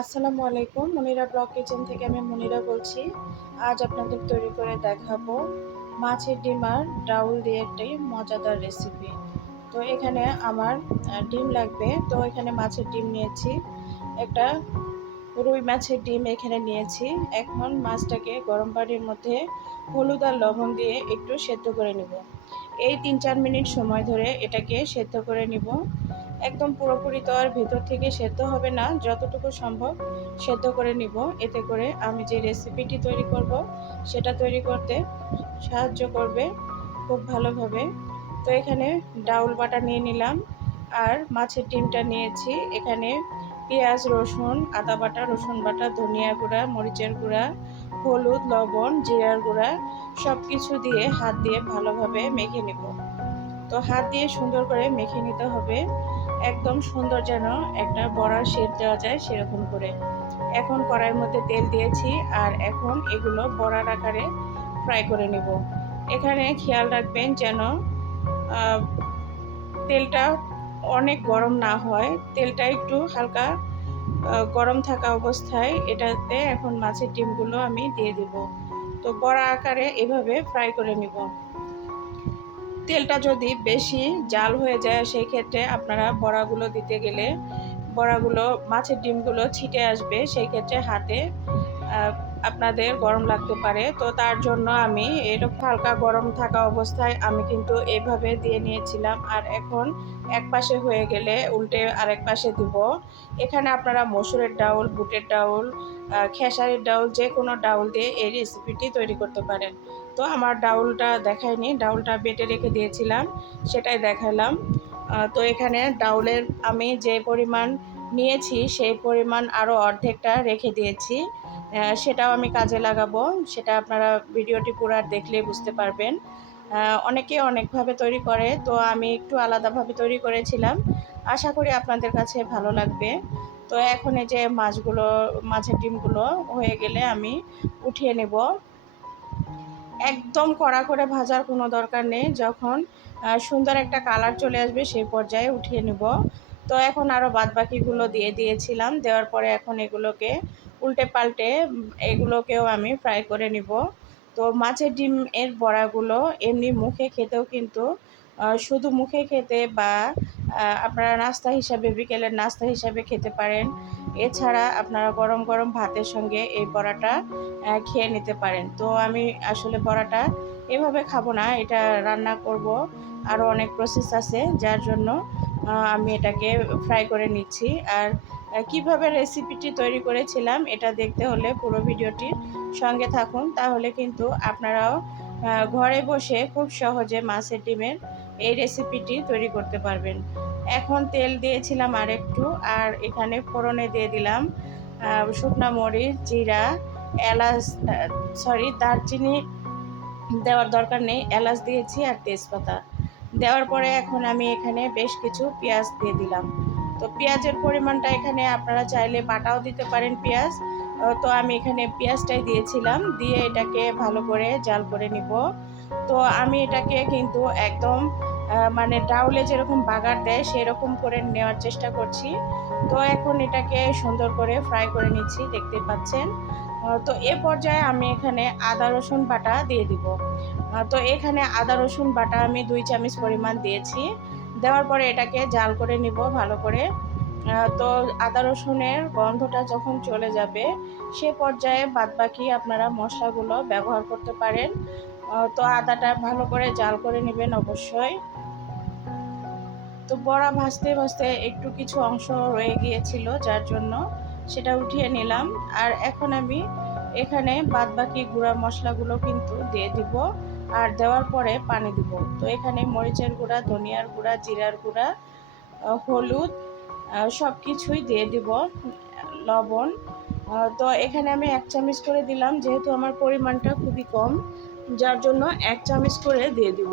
আসসালামু আলাইকুম, Monira blog kitchen থেকে আমি মনিরা বলছি। আজ আপনাদের তৈরি করে দেখাবো মাছের ডিম আর ডাউল দিয়ে একটি মজাদার রেসিপি। তো এখানে আমার ডিম লাগবে। তো এখানে মাছের ডিম নিয়েছি, একটা রুই মাছের ডিম এখানে নিয়েছি। এখন মাছটাকে গরম পানির মধ্যে হলুদ আর লবণ দিয়ে একটু সেদ্ধ করে নিব। এই ৩-৪ মিনিট সময় ধরে এটাকে সেদ্ধ করে নিব। একদম পুরোপুরি তো আর ভেতর থেকে সেদ্ধ হবে না, যতটুকু সম্ভব সেদ্ধ করে নিব। এতে করে আমি যে রেসিপিটি তৈরি করব সেটা তৈরি করতে সাহায্য করবে খুব ভালোভাবে। তো এখানে ডাউল বাটা নিয়ে নিলাম আর মাছের ডিমটা নিয়েছি। এখানে পেঁয়াজ, রসুন, আদা বাটা, রসুন বাটা, ধনিয়া গুঁড়া, মরিচের গুঁড়া, হলুদ, লবণ, জিরার গুঁড়া সব কিছু দিয়ে হাত দিয়ে ভালোভাবে মেখে নেব। তো হাত দিয়ে সুন্দর করে মেখে নিতে হবে, একদম সুন্দর যেন একটা বড়ার শেপ দেওয়া যায় সেরকম করে। এখন কড়াইয়ের মধ্যে তেল দিয়েছি আর এখন এগুলো বড়ার আকারে ফ্রাই করে নেব। এখানে খেয়াল রাখবেন যেন তেলটা অনেক গরম না হয়, তেলটা একটু হালকা গরম থাকা অবস্থায় এটাতে এখন মাছের ডিমগুলো আমি দিয়ে দেব। তো বড়া আকারে এভাবে ফ্রাই করে নিব। তেলটা যদি বেশি জাল হয়ে যায় সেই ক্ষেত্রে আপনারা বড়াগুলো দিতে গেলে বড়াগুলো মাছের ডিমগুলো ছিটে আসবে, সেই ক্ষেত্রে হাতে আপনাদের গরম লাগতে পারে। তো তার জন্য আমি এরকম হালকা গরম থাকা অবস্থায় আমি কিন্তু এভাবে দিয়ে নিয়েছিলাম। আর এখন এক পাশে হয়ে গেলে উল্টে আরেক পাশে দিব। এখানে আপনারা মসুরের ডাউল, বুটের ডাউল, খেসারির ডাউল, যে কোনো ডাউল দিয়ে এই রেসিপিটি তৈরি করতে পারেন। তো আমার ডাউলটা দেখাইনি, ডাউলটা বেটে রেখে দিয়েছিলাম, সেটাই দেখালাম। তো এখানে ডাউলের আমি যে পরিমাণ নিয়েছি সেই পরিমাণ আরও অর্ধেকটা রেখে দিয়েছি। সেটাও আমি কাজে লাগাবো, সেটা আপনারা ভিডিওটি পুরো দেখলে বুঝতে পারবেন। অনেকে অনেকভাবে তৈরি করে, তো আমি একটু আলাদাভাবে তৈরি করেছিলাম। আশা করি আপনাদের কাছে ভালো লাগবে। তো এখন এই যে মাছের ডিমগুলো হয়ে গেলে আমি উঠিয়ে নেব। একদম কড়া করে ভাজার কোনো দরকার নেই, যখন সুন্দর একটা কালার চলে আসবে সেই পর্যায়ে উঠিয়ে নেব। তো এখন আরও বাদবাকিগুলো দিয়ে দিয়েছিলাম, দেওয়ার পরে এখন এগুলোকে উল্টে পাল্টে এগুলোকেও আমি ফ্রাই করে নিব। তো মাছের ডিমের বড়াগুলো এমনি মুখে খেতেও কিন্তু শুধু মুখে খেতে বা আপনারা নাস্তা হিসাবে, বিকেলের নাস্তা হিসাবে খেতে পারেন। এছাড়া আপনারা গরম গরম ভাতের সঙ্গে এই বড়াটা খেয়ে নিতে পারেন। তো আমি আসলে বড়াটা এভাবে খাবো না, এটা রান্না করব, আরও অনেক প্রসেস আছে, যার জন্য আমি এটাকে ফ্রাই করে নিচ্ছি। আর কিভাবে রেসিপিটি তৈরি করেছিলাম এটা দেখতে হলে পুরো ভিডিওটির সঙ্গে থাকুন, তাহলে কিন্তু আপনারাও ঘরে বসে খুব সহজে মাছের ডিমের এই রেসিপিটি তৈরি করতে পারবেন। এখন তেল দিয়েছিলাম আরেকটু, আর এখানে ফোড়নে দিয়ে দিলাম শুকনো মরিচ, জিরা, এলাচ, দারচিনি দেওয়ার দরকার নেই, এলাচ দিয়েছি আর তেজপাতা দেওয়ার পরে এখন আমি এখানে বেশ কিছু পেঁয়াজ দিয়ে দিলাম। তো পেঁয়াজের পরিমাণটা এখানে আপনারা চাইলে বাটাও দিতে পারেন পেঁয়াজ। তো আমি এখানে পেঁয়াজটাই দিয়েছিলাম, দিয়ে এটাকে ভালো করে জাল করে নিব। তো আমি এটাকে কিন্তু একদম মানে ডাউলে যেরকম বাগার দেয় সেরকম করে নেওয়ার চেষ্টা করছি। তো এখন এটাকে সুন্দর করে ফ্রাই করে নিচ্ছি, দেখতে পাচ্ছেন। তো এ পর্যায়ে আমি এখানে আদা রসুন বাটা দিয়ে দিব। তো এখানে আদা রসুন বাটা আমি 2 চামচ পরিমাণ দিয়েছি। দেওয়ার পরে এটাকে জাল করে নিব ভালো করে। তো আদা রসুনের গন্ধটা যখন চলে যাবে সে পর্যায়ে বাদবাকি আপনারা মশলাগুলো ব্যবহার করতে পারেন। তো আদাটা ভালো করে জাল করে নেবেন অবশ্যই। তো বড়া ভাজতে ভাজতে একটু কিছু অংশ রয়ে গিয়েছিল, যার জন্য সেটা উঠিয়ে নিলাম। আর এখন আমি এখানে বাদবাকি গুঁড়া মশলাগুলো কিন্তু দিয়ে দিব, আর দেওয়ার পরে পানি দিব। তো এখানে মরিচের গুঁড়া, ধনিয়ার গুঁড়া, জিরার গুঁড়া, হলুদ সব কিছুই দিয়ে দিব, লবণ। তো এখানে আমি 1 চামচ করে দিলাম, যেহেতু আমার পরিমাণটা খুবই কম, যার জন্য 1 চামচ করে দিয়ে দিব।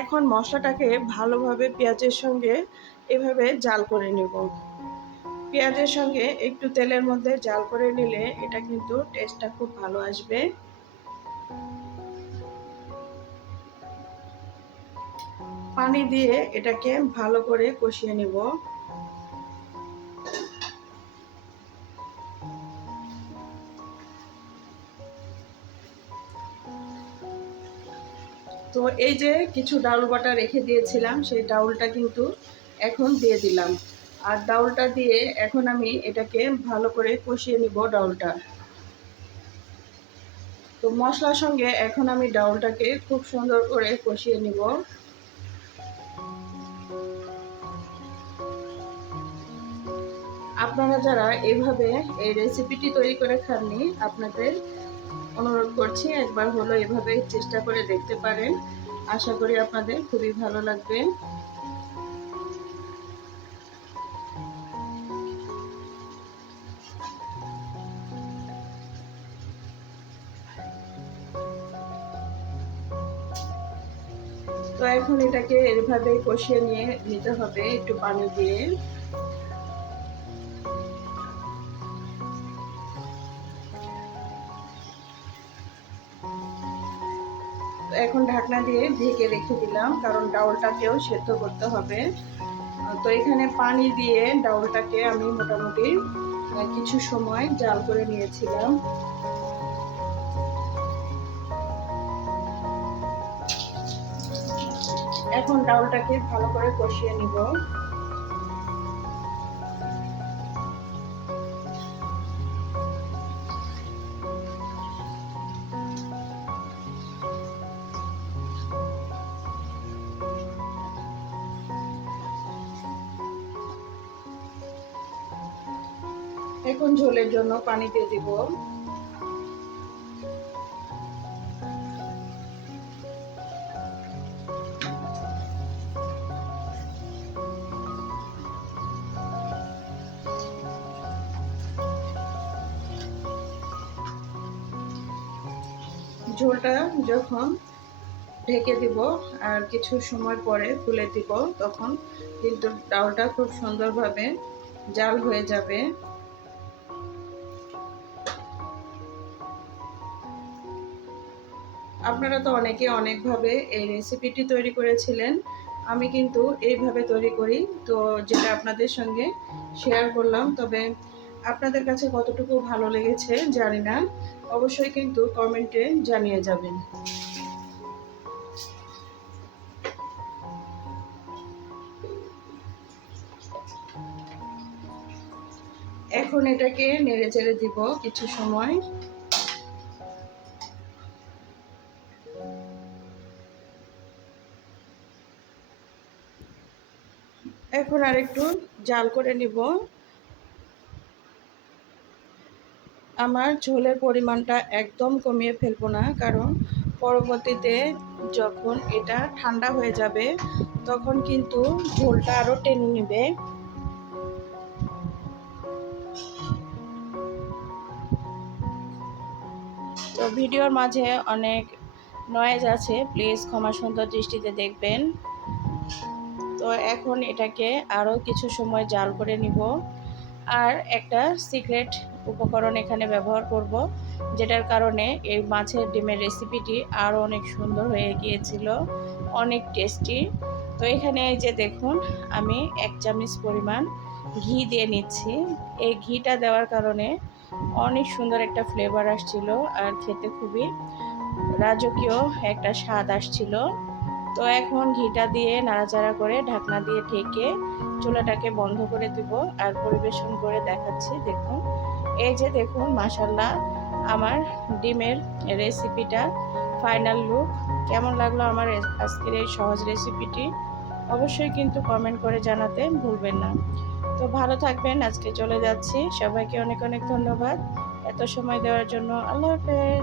এখন মশলাটাকে ভালোভাবে পেঁয়াজের সঙ্গে এভাবে জাল করে নেব। পেঁয়াজের সঙ্গে একটু তেলের মধ্যে জাল করে নিলে এটা কিন্তু টেস্টটা খুব ভালো আসবে। পানি দিয়ে এটাকে ভালো করে কষিয়ে নেব। তো এই যে কিছু ডাউল বাটা রেখে দিয়েছিলাম, সেই ডাউলটা কিন্তু এখন দিয়ে দিলাম। আর ডাউলটা দিয়ে এখন আমি এটাকে ভালো করে কষিয়ে নিব ডাউলটা। তো মশলার সঙ্গে এখন আমি ডাউলটাকে খুব সুন্দর করে কষিয়ে নিব। আপনারা যারা এইভাবে এই রেসিপিটি তৈরি করে খাননি, আপনাদের অনুরোধ করছি একবার হলো এভাবে চেষ্টা করে দেখতে পারেন। আশা করি আপনাদের খুবই ভালো লাগবে। তো এখন এটাকে এভাবে কষিয়ে নিয়ে নিতে হবে একটু পানি দিয়ে। এখন ঢাকনা দিয়ে ঢেকে রেখে দিলাম, কারণ ডাউলটাকেও সেদ্ধ করতে হবে। তো এখানে পানি দিয়ে ডাউলটাকে আমি মোটামুটি কিছু সময় জাল করে নিয়েছিলাম। এখন ডাউলটাকে ভালো করে কষিয়ে নিব। এখন ঝোলের জন্য পানি দিয়ে দিব। ঝোলটা যখন ঢেকে দিব আর কিছু সময় পরে তুলে দিব, তখন কিন্তু ডাউলটা খুব সুন্দরভাবে জাল হয়ে যাবে। আপনারা তো অনেকে অনেকভাবে এই রেসিপিটি তৈরি করেছিলেন, আমি কিন্তু এইভাবে তৈরি করি। তো যেটা আপনাদের সঙ্গে শেয়ার করলাম, তবে আপনাদের কাছে কতটুকু ভালো লেগেছে জানি না, অবশ্যই কিন্তু কমেন্টে জানিয়ে যাবেন। এখন এটাকে নেড়ে চেড়ে দিব কিছু সময়। এখন আর একটু জাল করে নিব। আমার ঝোলের পরিমাণটা একদম কমিয়ে ফেলবো না, কারণ পরবর্তীতে যখন এটা ঠান্ডা হয়ে যাবে তখন কিন্তু ঝোলটা আরও টেনে নেবে। তো ভিডিওর মাঝে অনেক নয়েজ আছে, প্লিজ ক্ষমা সুন্দর দৃষ্টিতে দেখবেন। তো এখন এটাকে আরও কিছু সময় জাল করে নিব। আর একটা সিক্রেট উপকরণ এখানে ব্যবহার করব, যেটার কারণে এই মাছের ডিমের রেসিপিটি আরও অনেক সুন্দর হয়ে গিয়েছিল, অনেক টেস্টি। তো এখানে এই যে দেখুন, আমি 1 চামচ পরিমাণ ঘি দিয়ে নিচ্ছি। এই ঘিটা দেওয়ার কারণে অনেক সুন্দর একটা ফ্লেভার আসছিল, আর খেতে খুবই রাজকীয় একটা স্বাদ আসছিল। তো এখন ঘিটা দিয়ে নাড়াচাড়া করে ঢাকনা দিয়ে ঢেকে চুলাটাকে বন্ধ করে দিব আর পরিবেশন করে দেখাচ্ছি। দেখুন, এই যে দেখুন, মাশাআল্লাহ আমার ডিমের রেসিপিটা ফাইনাল লুক। কেমন লাগলো আমার আজকের এই সহজ রেসিপিটি, অবশ্যই কিন্তু কমেন্ট করে জানাতে ভুলবেন না। তো ভালো থাকবেন, আজকে চলে যাচ্ছি। সবাইকে অনেক অনেক ধন্যবাদ এত সময় দেওয়ার জন্য। আল্লাহ হাফেজ।